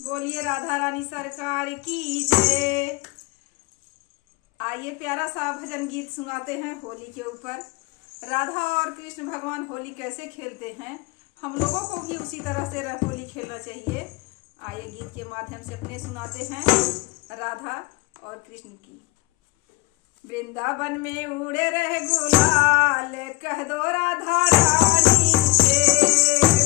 बोलिए राधा रानी सरकार की जय। आइए प्यारा सा भजन गीत सुनाते हैं होली के ऊपर। राधा और कृष्ण भगवान होली कैसे खेलते हैं, हम लोगों को भी उसी तरह से होली खेलना चाहिए। आइए गीत के माध्यम से अपने सुनाते हैं राधा और कृष्ण की। वृंदावन में उड़े रहे गुलाल, कह दो राधा रानी से।